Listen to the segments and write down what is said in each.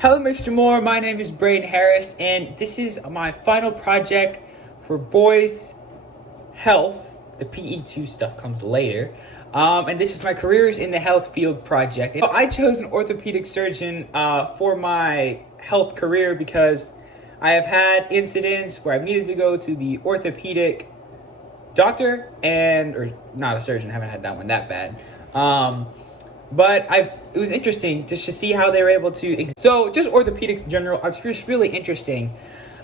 Hello, Mr. Moore. My name is Braden Harris, and this is my final project for boys' health. The PE2 stuff comes later. And this is my careers in the health field project. And I chose an orthopedic surgeon for my health career because I have had incidents where I've needed to go to the orthopedic doctor or not a surgeon. I haven't had that one that bad. But it was interesting just to see how they were able to. So just orthopedics in general, it's just really interesting.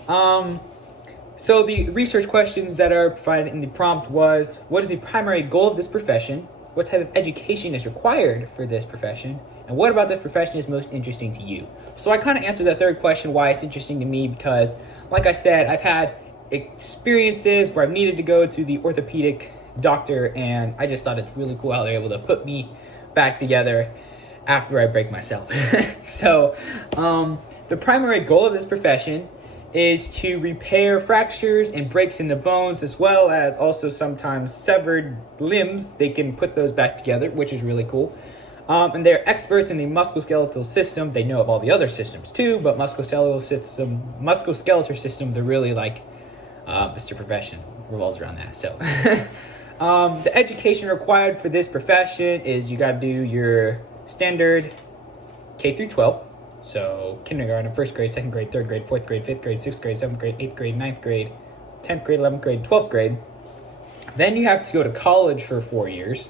So the research questions that are provided in the prompt was, what is the primary goal of this profession? What type of education is required for this profession? And what about this profession is most interesting to you? So I kind of answered the third question, why it's interesting to me, because like I said, I've had experiences where I've needed to go to the orthopedic doctor, and I just thought it's really cool how they're able to put me back together after I break myself. So the primary goal of this profession is to repair fractures and breaks in the bones, as well as also sometimes severed limbs. They can put those back together, which is really cool. And they're experts in the musculoskeletal system. They know of all the other systems too, but musculoskeletal system, they're really like Mr. Profession revolves around that. So the education required for this profession is you got to do your standard K through 12. So kindergarten, first grade, second grade, third grade, fourth grade, fifth grade, sixth grade, seventh grade, eighth grade, ninth grade, 10th grade, 11th grade, 12th grade. Then you have to go to college for 4 years.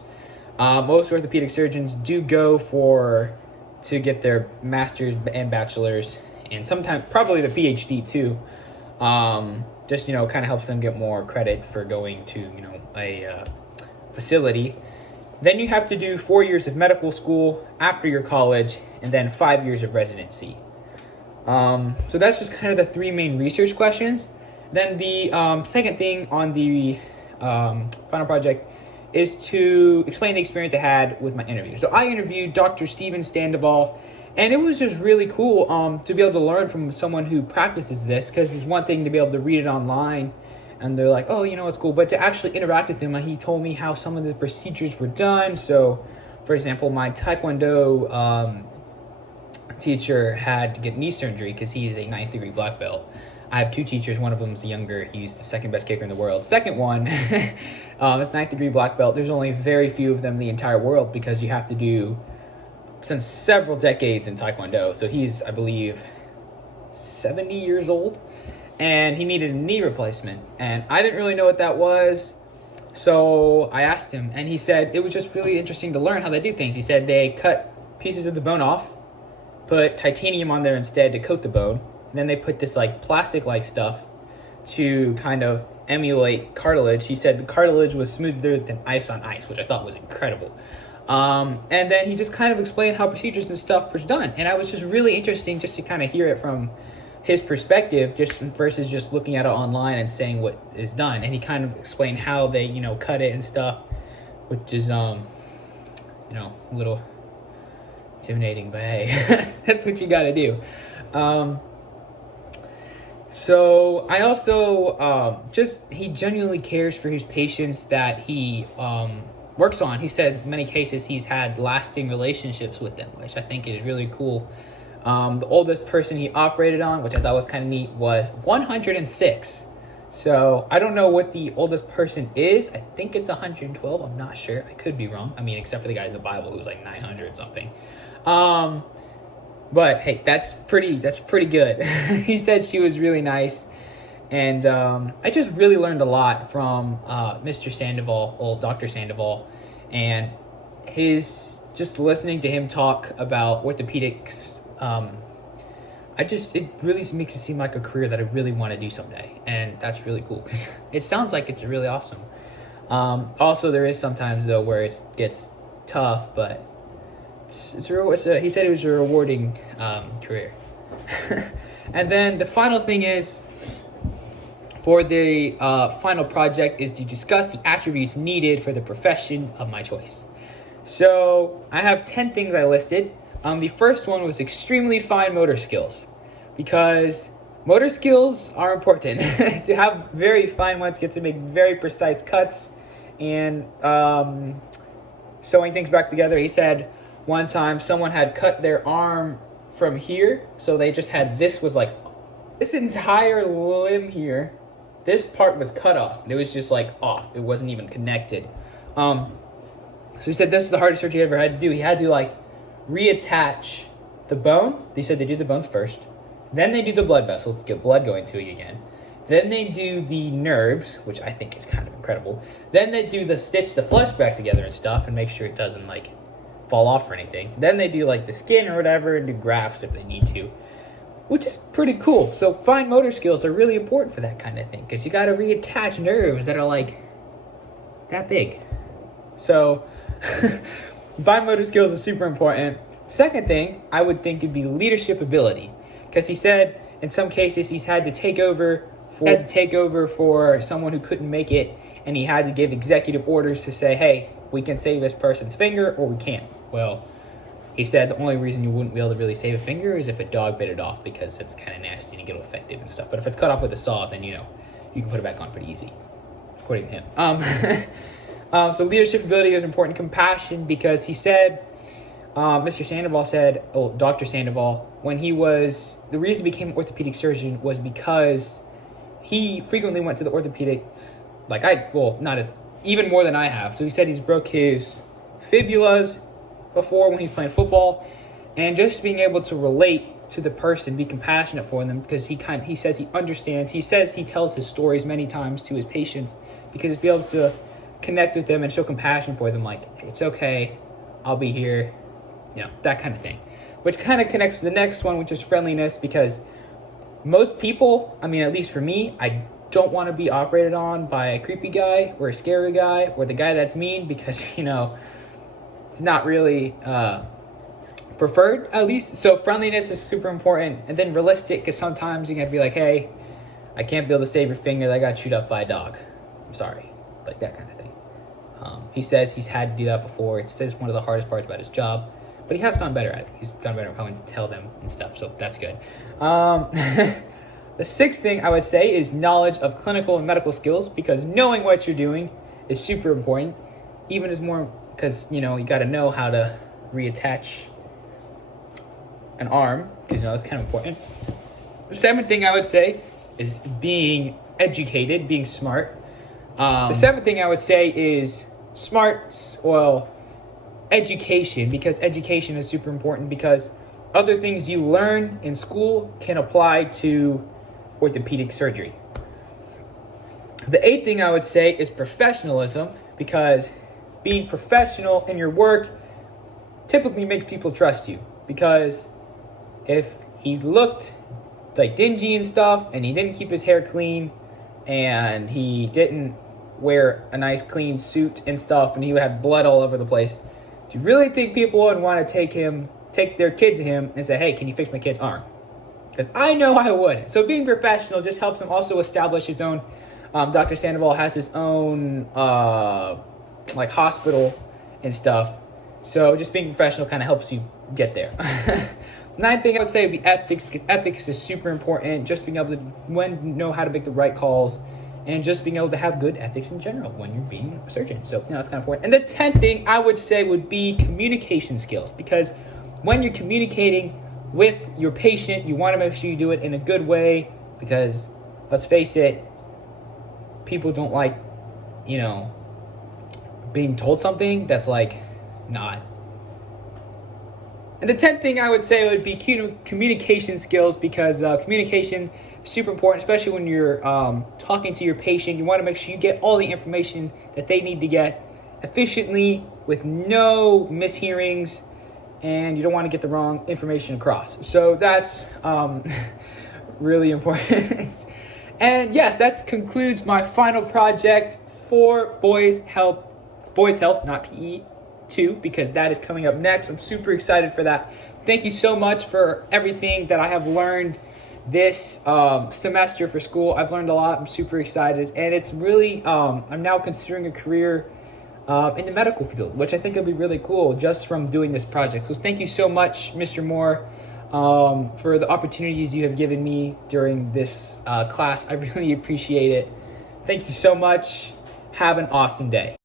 Most orthopedic surgeons do go to get their master's and bachelor's, and sometimes probably the PhD too. Just, kind of helps them get more credit for going to, a facility. Then you have to do 4 years of medical school after your college, and then 5 years of residency. So that's just kind of the three main research questions. Then the second thing on the final project is to explain the experience I had with my interview. So I interviewed Dr. Steven Sandoval, and it was just really cool to be able to learn from someone who practices this, because it's one thing to be able to read it online and they're like, oh, it's cool. But to actually interact with him, he told me how some of the procedures were done. So, for example, my Taekwondo teacher had to get knee surgery because he is a 9th degree black belt. I have two teachers. One of them is younger. He's the second best kicker in the world. Second one is 9th degree black belt. There's only very few of them in the entire world because you have to do since several decades in Taekwondo. So he's, I believe, 70 years old. And he needed a knee replacement. And I didn't really know what that was. So I asked him, and he said it was just really interesting to learn how they do things. He said they cut pieces of the bone off, put titanium on there instead to coat the bone, and then they put this plastic-like stuff to kind of emulate cartilage. He said the cartilage was smoother than ice on ice, which I thought was incredible. And then he just kind of explained how procedures and stuff was done. And I was just really interesting just to kind of hear it from his perspective, just versus just looking at it online and saying what is done. And he kind of explained how they, cut it and stuff, which is, a little intimidating, but hey, that's what you got to do. So I also, he genuinely cares for his patients that he works on. He says in many cases he's had lasting relationships with them, which I think is really cool. The oldest person he operated on, which I thought was kind of neat, was 106. So I don't know what the oldest person is. I think it's 112. I'm not sure. I could be wrong. Except for the guy in the Bible who's 900 something. But hey, that's pretty good. He said she was really nice. And I just really learned a lot from Mr. Sandoval, old Dr. Sandoval, and just listening to him talk about orthopedics. It really makes it seem like a career that I really want to do someday, and that's really cool because it sounds like it's really awesome. Also, there is sometimes though where it gets tough, but he said it was a rewarding career. And then the final thing is, for the final project, is to discuss the attributes needed for the profession of my choice. So I have 10 things I listed. The first one was extremely fine motor skills, because motor skills are important. To have very fine ones, get to make very precise cuts and sewing things back together. He said one time someone had cut their arm from here. So they just had, this was like, this entire limb here, this part was cut off. And it was just like off. It wasn't even connected. So he said this is the hardest surgery he ever had to do. He had to like reattach the bone. They said they do the bones first. Then they do the blood vessels to get blood going to it again. Then they do the nerves, which I think is kind of incredible. Then they do the stitch the flesh back together and stuff and make sure it doesn't like fall off or anything. Then they do like the skin or whatever and do grafts if they need to, which is pretty cool. So fine motor skills are really important for that kind of thing because you got to reattach nerves that are like that big. So fine motor skills is super important. Second thing I would think would be leadership ability, because he said in some cases he's had to take over for someone who couldn't make it, and he had to give executive orders to say, hey, we can save this person's finger or we can't. Well, he said the only reason you wouldn't be able to really save a finger is if a dog bit it off, because it's kind of nasty and get infected and stuff. But if it's cut off with a saw, then you can put it back on pretty easy. It's according to him. So leadership ability is important. Compassion, because he said, Mr. Sandoval said, Dr. Sandoval, the reason he became an orthopedic surgeon was because he frequently went to the orthopedics, even more than I have. So he said he's broke his fibulas before when he's playing football, and just being able to relate to the person, be compassionate for them, because he says he understands. He says he tells his stories many times to his patients because he's be able to connect with them and show compassion for them, like, it's okay, I'll be here, that kind of thing. Which kind of connects to the next one, which is friendliness, because most people, at least for me, I don't want to be operated on by a creepy guy or a scary guy or the guy that's mean, because, it's not really preferred, at least. So friendliness is super important. And then realistic, because sometimes you gotta be like, hey, I can't be able to save your finger, I got chewed up by a dog. I'm sorry. Like that kind of thing. He says he's had to do that before. It says one of the hardest parts about his job, but he has gotten better at it. He's gotten better at having to tell them and stuff, so that's good. The sixth thing I would say is knowledge of clinical and medical skills, because knowing what you're doing is super important. Even is more because, you got to know how to reattach an arm, because, that's kind of important. The seventh thing I would say is being educated, being smart. The seventh thing I would say is education, because education is super important, because other things you learn in school can apply to orthopedic surgery. The eighth thing I would say is professionalism, because being professional in your work typically makes people trust you, because if he looked like dingy and stuff and he didn't keep his hair clean and he didn't wear a nice clean suit and stuff and he had blood all over the place, do you really think people would want to take their kid to him and say, hey, can you fix my kid's arm? Because I know I would. So being professional just helps him also establish his own, Dr. Sandoval has his own hospital and stuff. So just being professional kind of helps you get there. Ninth thing I would say would be ethics, because ethics is super important. Just being able to know how to make the right calls, and just being able to have good ethics in general when you're being a surgeon. So that's kind of important. And the 10th thing I would say would be communication skills, because when you're communicating with your patient, you want to make sure you do it in a good way, because let's face it, people don't like, being told something that's like not. And the 10th thing I would say would be communication skills, because communication is super important, especially when you're talking to your patient. You want to make sure you get all the information that they need to get efficiently with no mishearings, and you don't want to get the wrong information across. So that's really important. And yes, that concludes my final project for Boys Health, not PE 2, because that is coming up next. I'm super excited for that. Thank you so much for everything that I have learned this semester for school. I've learned a lot. I'm super excited, and it's really I'm now considering a career in the medical field, which I think will be really cool just from doing this project. So thank you so much, Mr. Moore, for the opportunities you have given me during this class. I really appreciate it. Thank you so much. Have an awesome day.